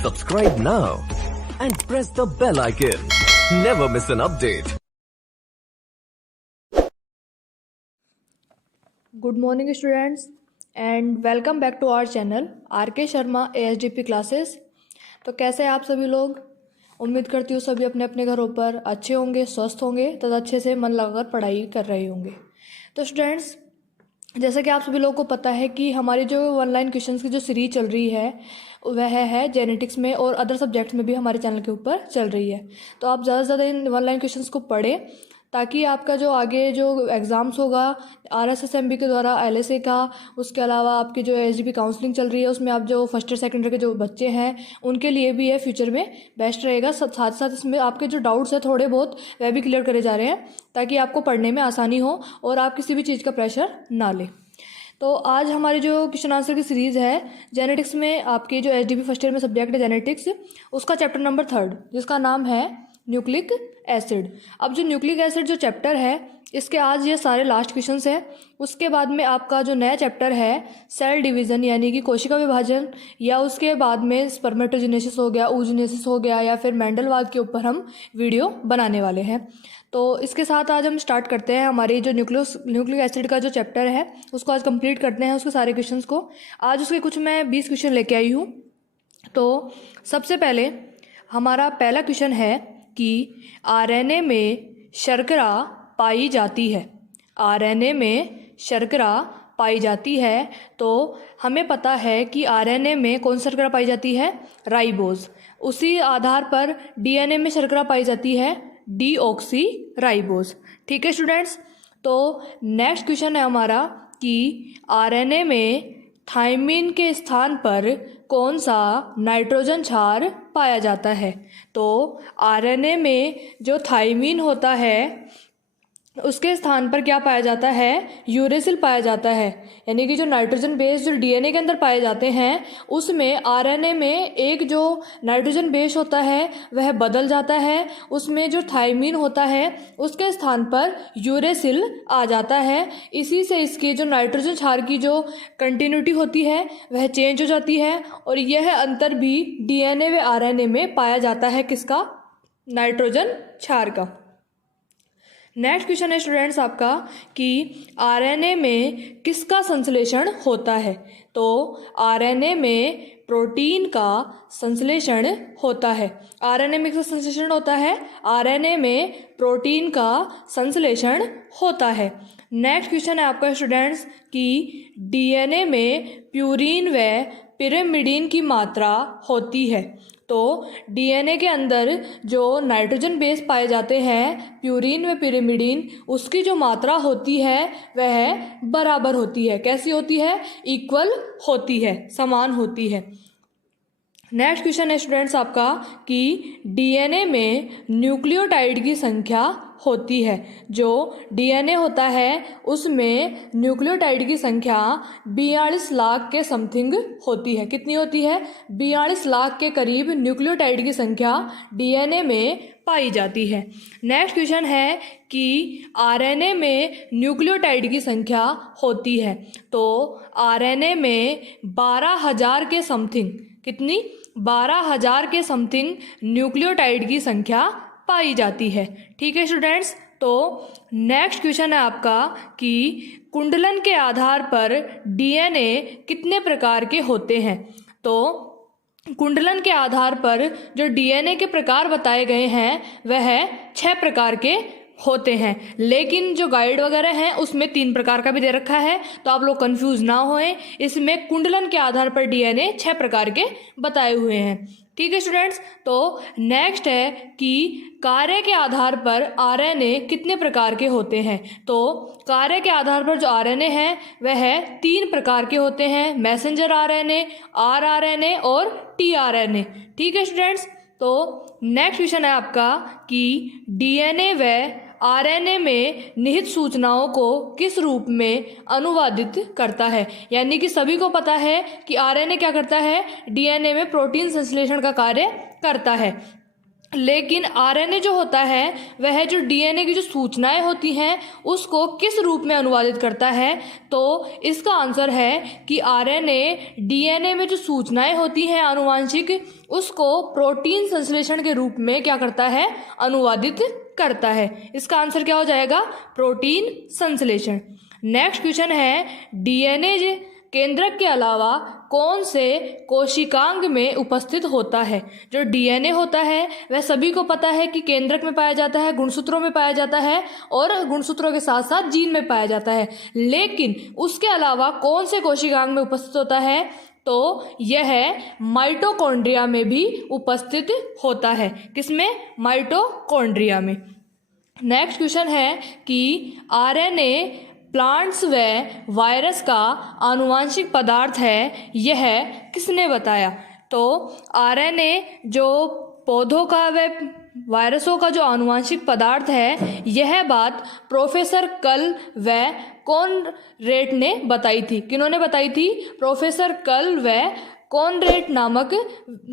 Subscribe now and press the bell icon. Never miss an update. Good morning students and welcome back to our channel RK Sharma ASDP classes. तो कैसे हैं आप सभी लोग। उम्मीद करती हूँ सभी अपने अपने घरों पर अच्छे होंगे, स्वस्थ होंगे तथा अच्छे से मन लगाकर पढ़ाई कर रहे होंगे। तो स्टूडेंट्स, जैसा कि आप सभी लोगों को पता है कि हमारी जो ऑनलाइन क्वेश्चंस की जो सीरीज चल रही है वह है जेनेटिक्स में और अदर सब्जेक्ट्स में भी हमारे चैनल के ऊपर चल रही है। तो आप ज़्यादा से ज़्यादा इन ऑनलाइन क्वेश्चंस को पढ़ें ताकि आपका जो आगे जो एग्ज़ाम्स होगा RSSMB के द्वारा LSA का, उसके अलावा आपकी जो ASDP काउंसलिंग चल रही है उसमें आप जो फर्स्ट ईयर सेकेंड ईयर के जो बच्चे हैं उनके लिए भी ये फ्यूचर में बेस्ट रहेगा। साथ साथ इसमें आपके जो डाउट्स हैं थोड़े बहुत वह भी क्लियर करे जा रहे हैं ताकि आपको पढ़ने में आसानी हो और आप किसी भी चीज़ का प्रेशर ना लें। तो आज हमारी जो क्वेश्चन आंसर की सीरीज़ है जेनेटिक्स में, आपके जो ASDP फर्स्ट ईयर में सब्जेक्ट है जेनेटिक्स, उसका चैप्टर नंबर 3 जिसका नाम है न्यूक्लिक एसिड। अब जो न्यूक्लिक एसिड जो चैप्टर है इसके आज ये सारे लास्ट क्वेश्चंस हैं। उसके बाद में आपका जो नया चैप्टर है सेल डिवीज़न यानी कि कोशिका विभाजन, या उसके बाद में स्पर्मेटोजेनेसिस हो गया, oogenesis हो गया, या फिर मेंडलवाद के ऊपर हम वीडियो बनाने वाले हैं। तो इसके साथ आज हम स्टार्ट करते हैं हमारी जो न्यूक्लिक एसिड का जो चैप्टर है उसको आज कंप्लीट करते हैं उसके सारे क्वेश्चंस को। आज उसके कुछ मैं 20 क्वेश्चन लेके आई हूँ। तो सबसे पहले हमारा पहला क्वेश्चन है कि RNA में शर्करा पाई जाती है। RNA में शर्करा पाई जाती है तो हमें पता है कि RNA में कौन सी शर्करा पाई जाती है, राइबोज। उसी आधार पर DNA में शर्करा पाई जाती है, डीऑक्सी राइबोज। ठीक है स्टूडेंट्स। तो नेक्स्ट क्वेश्चन है हमारा कि RNA में थायमिन के स्थान पर कौन सा नाइट्रोजन क्षार पाया जाता है। तो RNA में जो थायमिन होता है उसके स्थान पर क्या पाया जाता है, यूरेसिल पाया जाता है। यानी कि जो नाइट्रोजन बेस जो DNA के अंदर पाए जाते हैं उसमें RNA में एक जो नाइट्रोजन बेस होता है वह बदल जाता है, उसमें जो थायमिन होता है उसके स्थान पर यूरेसिल आ जाता है। इसी से इसकी जो नाइट्रोजन क्षार की जो कंटिन्यूटी होती है वह चेंज हो जाती है और यह अंतर भी DNA व RNA में पाया जाता है, किसका, नाइट्रोजन क्षार का। नेक्स्ट क्वेश्चन है स्टूडेंट्स आपका कि RNA में किसका संश्लेषण होता है। तो RNA में प्रोटीन का संश्लेषण होता है। RNA में किसका संश्लेषण होता है, RNA में प्रोटीन का संश्लेषण होता है। नेक्स्ट क्वेश्चन है आपका स्टूडेंट्स कि DNA में प्यूरिन व पिरिमिडीन की मात्रा होती है। तो DNA के अंदर जो नाइट्रोजन बेस पाए जाते हैं प्यूरिन व पिरिमिडीन, उसकी जो मात्रा होती है वह बराबर होती है। कैसी होती है, इक्वल होती है, समान होती है। नेक्स्ट क्वेश्चन है स्टूडेंट्स आपका कि DNA में न्यूक्लियोटाइड की संख्या होती है। जो DNA होता है उसमें न्यूक्लियोटाइड की संख्या 42 लाख के समथिंग होती है। कितनी होती है, 42 लाख के करीब न्यूक्लियोटाइड की संख्या DNA में पाई जाती है। नेक्स्ट क्वेश्चन है कि RNA में न्यूक्लियोटाइड की संख्या होती है। तो RNA में 12,000 के समथिंग, कितनी, 12,000 के समथिंग न्यूक्लियोटाइड की संख्या पाई जाती है। ठीक है स्टूडेंट्स। तो नेक्स्ट क्वेश्चन है आपका कि कुंडलन के आधार पर DNA कितने प्रकार के होते हैं। तो कुंडलन के आधार पर जो DNA के प्रकार बताए गए हैं वह 6 प्रकार के होते हैं, लेकिन जो गाइड वगैरह हैं उसमें 3 प्रकार का भी दे रखा है, तो आप लोग कंफ्यूज ना होएं। इसमें कुंडलन के आधार पर DNA 6 प्रकार के बताए हुए हैं। ठीक है स्टूडेंट्स। तो नेक्स्ट है कि कार्य के आधार पर RNA कितने प्रकार के होते हैं। तो कार्य के आधार पर जो RNA है वह 3 प्रकार के होते हैं, मैसेंजर RNA, rRNA और tRNA। ठीक है स्टूडेंट्स। तो नेक्स्ट क्वेश्चन है आपका कि DNA व RNA में निहित सूचनाओं को किस रूप में अनुवादित करता है। यानी कि सभी को पता है कि RNA क्या करता है, DNA में प्रोटीन संश्लेषण का कार्य करता है। लेकिन आरएनए जो होता है वह जो डीएनए की जो सूचनाएं होती हैं उसको किस रूप में अनुवादित करता है? तो इसका आंसर है कि आरएनए डीएनए में जो सूचनाएं होती हैं आनुवांशिक, उसको प्रोटीन संश्लेषण के रूप में क्या करता है? अनुवादित करता है। इसका आंसर क्या हो जाएगा? प्रोटीन संश्लेषण। नेक्स्ट क्वेश्चन है, डीएनए केंद्रक के अलावा कौन से कोशिकांग में उपस्थित होता है? जो डीएनए होता है वह सभी को पता है कि केंद्रक में पाया जाता है, गुणसूत्रों में पाया जाता है और गुणसूत्रों के साथ साथ जीन में पाया जाता है, लेकिन उसके अलावा कौन से कोशिकांग में उपस्थित होता है? तो यह माइटोकॉन्ड्रिया में भी उपस्थित होता है। किसमें? माइटोकॉन्ड्रिया में। नेक्स्ट क्वेश्चन है कि आरएनए प्लांट्स व वायरस का आनुवांशिक पदार्थ है, यह किसने बताया? तो आरएनए जो पौधों का व वायरसों का जो आनुवांशिक पदार्थ है, यह बात प्रोफेसर कल व कॉनरेड ने बताई थी। किन्होंने बताई थी? प्रोफेसर कल व कॉनरेड नामक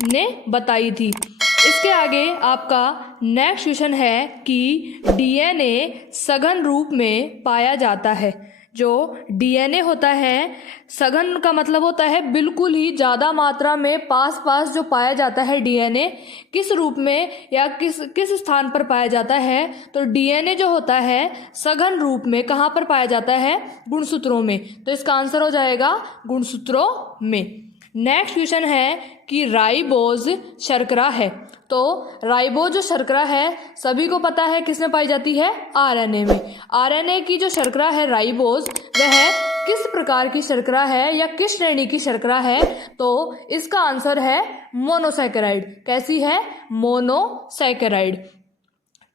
ने बताई थी। इसके आगे आपका नेक्स्ट क्वेश्चन है कि डीएनए सघन रूप में पाया जाता है। जो डीएनए होता है, सघन का मतलब होता है बिल्कुल ही ज़्यादा मात्रा में पास पास जो पाया जाता है डीएनए, किस रूप में या किस स्थान पर पाया जाता है? तो डीएनए जो होता है सघन रूप में कहाँ पर पाया जाता है? गुणसूत्रों में। तो इसका आंसर हो जाएगा गुणसूत्रों में। नेक्स्ट क्वेश्चन है कि राइबोज शर्करा है। तो राइबोज जो शर्करा है सभी को पता है किसमें पाई जाती है? आरएनए में। आरएनए की जो शर्करा है राइबोज, वह किस प्रकार की शर्करा है या किस श्रेणी की शर्करा है? तो इसका आंसर है मोनोसैकेराइड। कैसी है? मोनोसैकेराइड।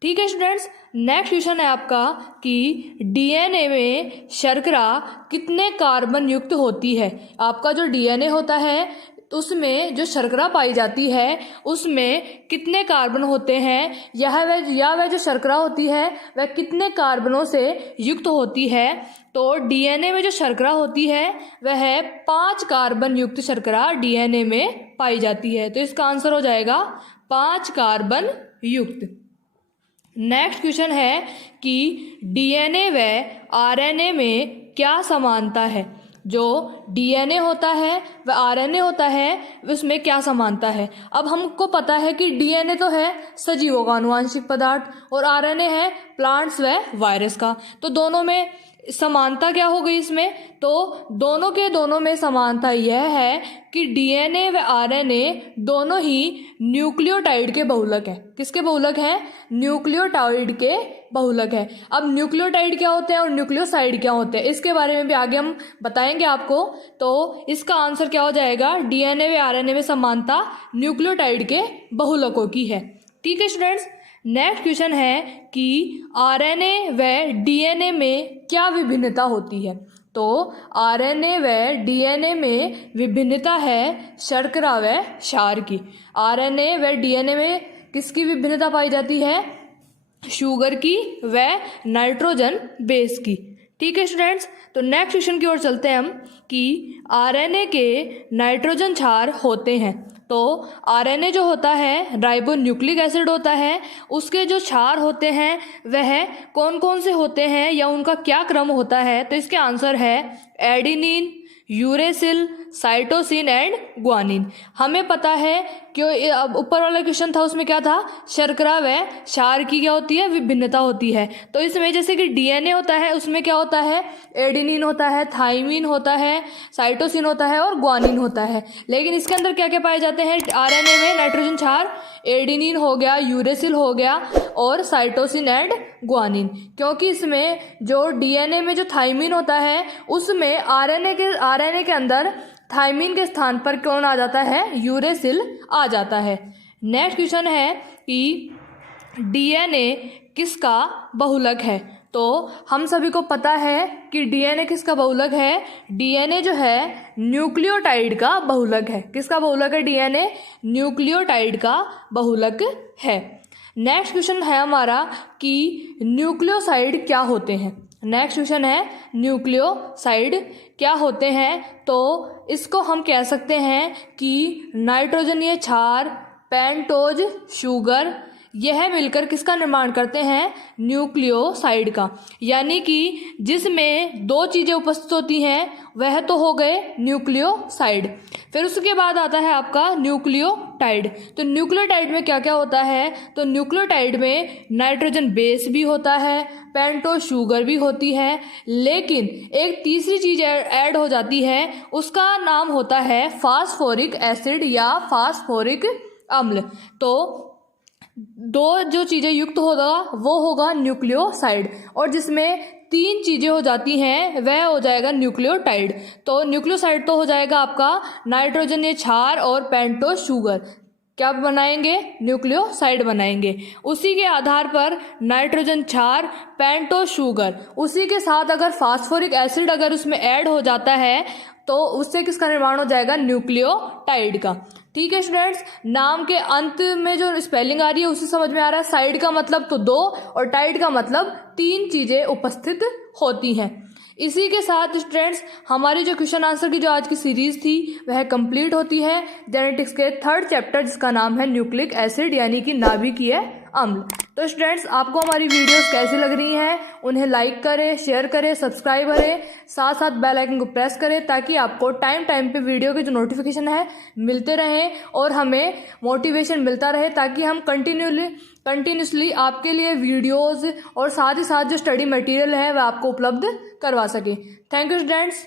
ठीक है स्टूडेंट्स, नेक्स्ट क्वेश्चन है आपका कि डीएनए में शर्करा कितने कार्बन युक्त होती है? आपका जो डीएनए होता है उसमें जो शर्करा पाई जाती है उसमें कितने कार्बन होते हैं, वह जो शर्करा होती है वह कितने कार्बनों से युक्त होती है? तो डीएनए में जो शर्करा होती है वह 5 कार्बन युक्त शर्करा डीएनए में पाई जाती है। तो इसका आंसर हो जाएगा 5 कार्बन युक्त। नेक्स्ट क्वेश्चन है कि डीएनए व आरएनए में क्या समानता है? जो डीएनए होता है व आरएनए होता है उसमें क्या समानता है? अब हमको पता है कि डीएनए तो है सजीवों का आनुवांशिक पदार्थ और आरएनए है प्लांट्स व वायरस का। तो दोनों में समानता क्या हो गई इसमें? तो दोनों में समानता यह है कि डीएनए व आरएनए दोनों ही न्यूक्लियोटाइड के बहुलक हैं। किसके बहुलक हैं? न्यूक्लियोटाइड के बहुलक है। अब न्यूक्लियोटाइड क्या होते हैं और न्यूक्लियोसाइड क्या होते हैं, इसके बारे में भी आगे हम बताएंगे आपको। तो इसका आंसर क्या हो जाएगा? डीएनए व आरएनए में समानता न्यूक्लियोटाइड के बहुलकों की है। ठीक है स्टूडेंट्स, नेक्स्ट क्वेश्चन है कि आरएनए व डीएनए में क्या विभिन्नता होती है? तो आरएनए व डीएनए में विभिन्नता है शर्करा व क्षार की। आरएनए व डीएनए में किसकी विभिन्नता पाई जाती है? शुगर की व नाइट्रोजन बेस की। ठीक है स्टूडेंट्स, तो नेक्स्ट क्वेश्चन की ओर चलते हैं हम कि आरएनए के नाइट्रोजन क्षार होते हैं। तो आरएनए जो होता है राइबो न्यूक्लिक एसिड होता है, उसके जो क्षार होते हैं वह कौन कौन से होते हैं या उनका क्या क्रम होता है? तो इसके आंसर है adenine, uracil, cytosine and guanine. हमें पता है कि अब ऊपर वाला क्वेश्चन था उसमें क्या था? शर्करा व क्षार की क्या होती है? विभिन्नता होती है। तो इसमें जैसे कि डीएनए होता है उसमें क्या होता है? एडिनिन होता है, थाइमिन होता है, साइटोसिन होता है और ग्वानिन होता है। लेकिन इसके अंदर क्या क्या पाए जाते हैं आरएनए में? नाइट्रोजन क्षार, एडिनिन हो गया, यूरेसिल हो गया और साइटोसिन एंड ग्वानिन। क्योंकि इसमें जो डीएनए में जो थाइमिन होता है उसमें आरएनए के अंदर थाइमिन के स्थान पर कौन आ जाता है? यूरेसिल आ जाता है। नेक्स्ट क्वेश्चन है कि डीएनए किसका बहुलक है? तो हम सभी को पता है कि डीएनए किसका बहुलक है? डीएनए जो है न्यूक्लियोटाइड का बहुलक है। किसका बहुलक है? डीएनए न्यूक्लियोटाइड का बहुलक है। नेक्स्ट क्वेश्चन है हमारा कि न्यूक्लियोसाइड क्या होते हैं? नेक्स्ट क्वेश्चन है न्यूक्लियोसाइड क्या होते हैं? तो इसको हम कह सकते हैं कि नाइट्रोजनीय क्षार, पेंटोज शुगर यह मिलकर किसका निर्माण करते हैं? न्यूक्लियोसाइड का। यानी कि जिसमें दो चीज़ें उपस्थित होती हैं वह तो हो गए न्यूक्लियोसाइड। फिर उसके बाद आता है आपका न्यूक्लियोटाइड। तो न्यूक्लियोटाइड में क्या क्या होता है? तो न्यूक्लियोटाइड में नाइट्रोजन बेस भी होता है, पेंटोस शुगर भी होती है, लेकिन एक तीसरी चीज़ ऐड हो जाती है, उसका नाम होता है फास्फोरिक एसिड या फास्फोरिक अम्ल। तो दो जो चीज़ें युक्त होगा वो होगा न्यूक्लियोसाइड, और जिसमें तीन चीज़ें हो जाती हैं वह हो जाएगा न्यूक्लियोटाइड। तो न्यूक्लियोसाइड तो हो जाएगा आपका नाइट्रोजन ये क्षार और पेंटोस शुगर। क्या बनाएंगे? न्यूक्लियोसाइड बनाएंगे। उसी के आधार पर नाइट्रोजन क्षार, पेंटोस शुगर, उसी के साथ अगर फास्फोरिक एसिड अगर उसमें ऐड हो जाता है तो उससे किसका निर्माण हो जाएगा? न्यूक्लियोटाइड का। ठीक है स्टूडेंट्स, नाम के अंत में जो स्पेलिंग आ रही है उसे समझ में आ रहा है। साइड का मतलब तो दो और टाइड का मतलब तीन चीजें उपस्थित होती हैं। इसी के साथ स्टूडेंट्स हमारी जो क्वेश्चन आंसर की जो आज की सीरीज थी वह कंप्लीट होती है जेनेटिक्स के 3rd चैप्टर जिसका नाम है न्यूक्लिक एसिड यानी कि नाभिकीय अम्ल। तो स्टूडेंट्स आपको हमारी वीडियोस कैसी लग रही हैं उन्हें लाइक करें, शेयर करें, सब्सक्राइब करें, साथ साथ बेल आइकन को प्रेस करें ताकि आपको टाइम टाइम पे वीडियो के जो नोटिफिकेशन है मिलते रहें और हमें मोटिवेशन मिलता रहे ताकि हम कंटिन्यूसली आपके लिए वीडियोस और साथ ही साथ जो स्टडी मटेरियल है वह आपको उपलब्ध करवा सकें। Thank you students.